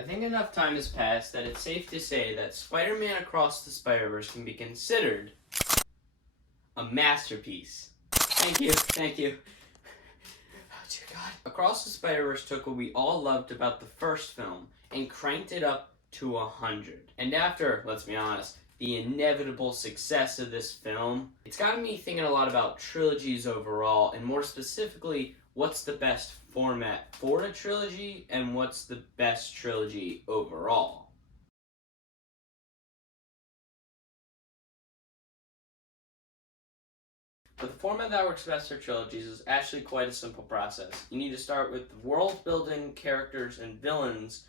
I think enough time has passed that it's safe to say that Spider-Man Across the Spider-Verse can be considered a masterpiece. Thank you, thank you. Oh dear God. Across the Spider-Verse took what we all loved about the first film and cranked it up to 100. And after, let's be honest, the inevitable success of this film, it's gotten me thinking a lot about trilogies overall, and more specifically, what's the best format for a trilogy and what's the best trilogy overall. But the format that works best for trilogies is actually quite a simple process. You need to start with world building, characters, and villains,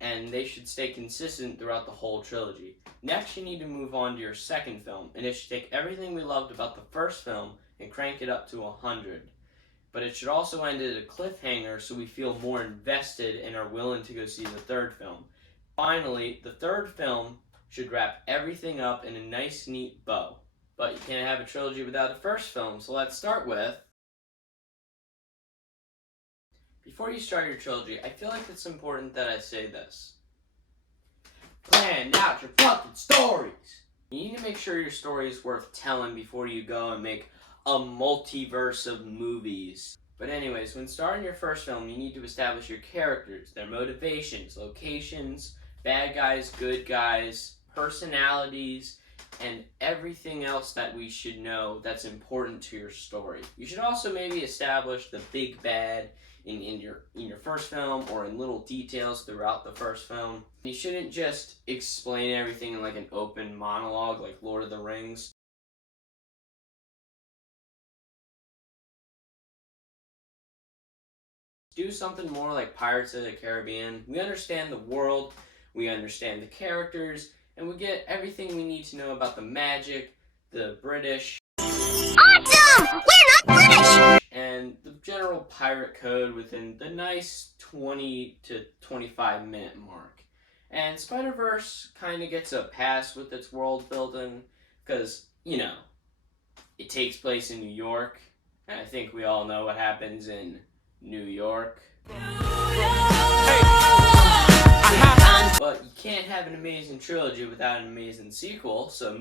and they should stay consistent throughout the whole trilogy. Next, you need to move on to your second film, and it should take everything we loved about the first film and crank it up to 100. But it should also end at a cliffhanger so we feel more invested and are willing to go see the third film. Finally, the third film should wrap everything up in a nice, neat bow. But you can't have a trilogy without a first film, so let's start with... Before you start your trilogy, I feel like it's important that I say this. Plan out your fucking stories! You need to make sure your story is worth telling before you go and make a multiverse of movies. But anyways, when starting your first film, you need to establish your characters, their motivations, locations, bad guys, good guys, personalities, and everything else that we should know that's important to your story. You should also maybe establish the big bad in your first film or in little details throughout the first film. You shouldn't just explain everything in like an open monologue like Lord of the Rings. Do something more like Pirates of the Caribbean. We understand the world, we understand the characters, and we get everything we need to know about the magic, the British. Awesome! We're not British! And the general pirate code within the nice 20 to 25 minute mark. And Spider-Verse kind of gets a pass with its world building because, you know, it takes place in New York. And I think we all know what happens in New York. But you can't have an amazing trilogy without an amazing sequel, so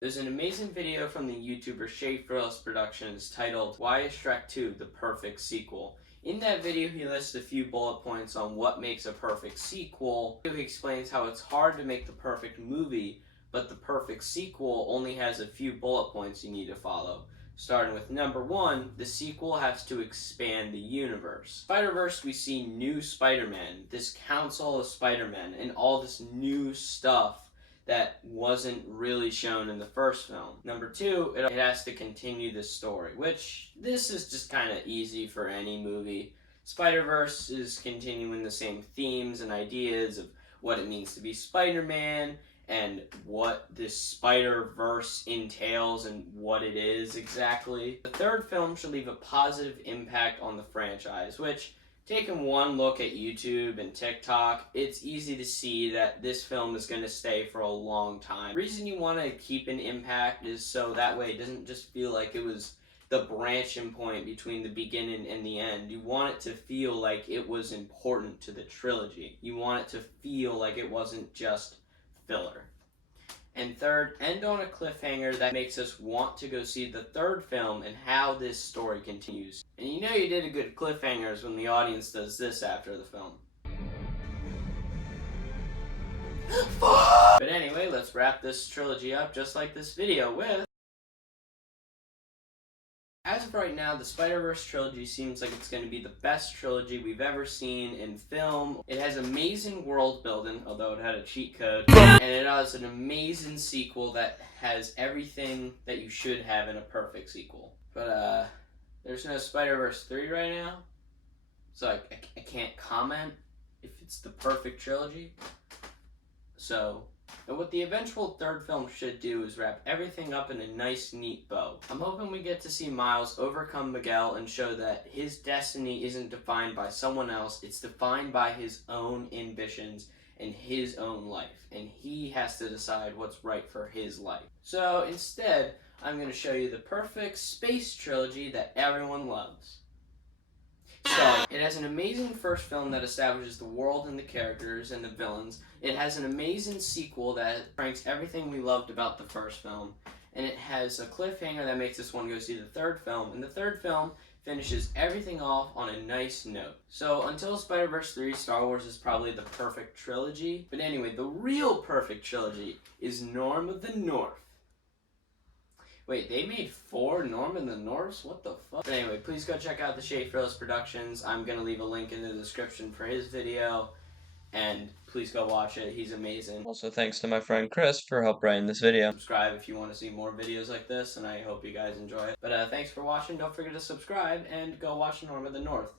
there's an amazing video from the YouTuber Schaefer's Productions titled Why is Shrek 2 the Perfect Sequel? In that video he lists a few bullet points on what makes a perfect sequel. He explains how it's hard to make the perfect movie, but the perfect sequel only has a few bullet points you need to follow. Starting with number 1, the sequel has to expand the universe. Spider-Verse, we see new Spider-Man, this council of Spider-Men, and all this new stuff that wasn't really shown in the first film. Number 2, it has to continue the story, which this is just kind of easy for any movie. Spider-Verse is continuing the same themes and ideas of what it means to be Spider-Man, and what this Spider-Verse entails and what it is exactly. The third film should leave a positive impact on the franchise, which, taking one look at YouTube and TikTok, it's easy to see that this film is going to stay for a long time. The reason you want to keep an impact is so that way it doesn't just feel like it was the branching point between the beginning and the end. You want it to feel like it was important to the trilogy. You want it to feel like it wasn't just filler. And third, end on a cliffhanger that makes us want to go see the third film and how this story continues. And you know you did a good cliffhangers when the audience does this after the film. But anyway, let's wrap this trilogy up just like this video with... As of right now, the Spider-Verse trilogy seems like it's going to be the best trilogy we've ever seen in film. It has amazing world building, although it had a cheat code, and it has an amazing sequel that has everything that you should have in a perfect sequel. But there's no Spider-Verse 3 right now, so I can't comment if it's the perfect trilogy. So... But what the eventual third film should do is wrap everything up in a nice, neat bow. I'm hoping we get to see Miles overcome Miguel and show that his destiny isn't defined by someone else, it's defined by his own ambitions and his own life. And he has to decide what's right for his life. So instead, I'm going to show you the perfect space trilogy that everyone loves. So, it has an amazing first film that establishes the world and the characters and the villains. It has an amazing sequel that pranks everything we loved about the first film. And it has a cliffhanger that makes us want to go see the third film. And the third film finishes everything off on a nice note. So, until Spider-Verse 3, Star Wars is probably the perfect trilogy. But anyway, the real perfect trilogy is Norm of the North. Wait, they made 4 Norm of the Norths? What the fuck? But anyway, please go check out the Schaefer Productions. I'm going to leave a link in the description for his video. And please go watch it. He's amazing. Also, thanks to my friend Chris for help writing this video. Subscribe if you want to see more videos like this, and I hope you guys enjoy it. But thanks for watching. Don't forget to subscribe and go watch Norm of the North.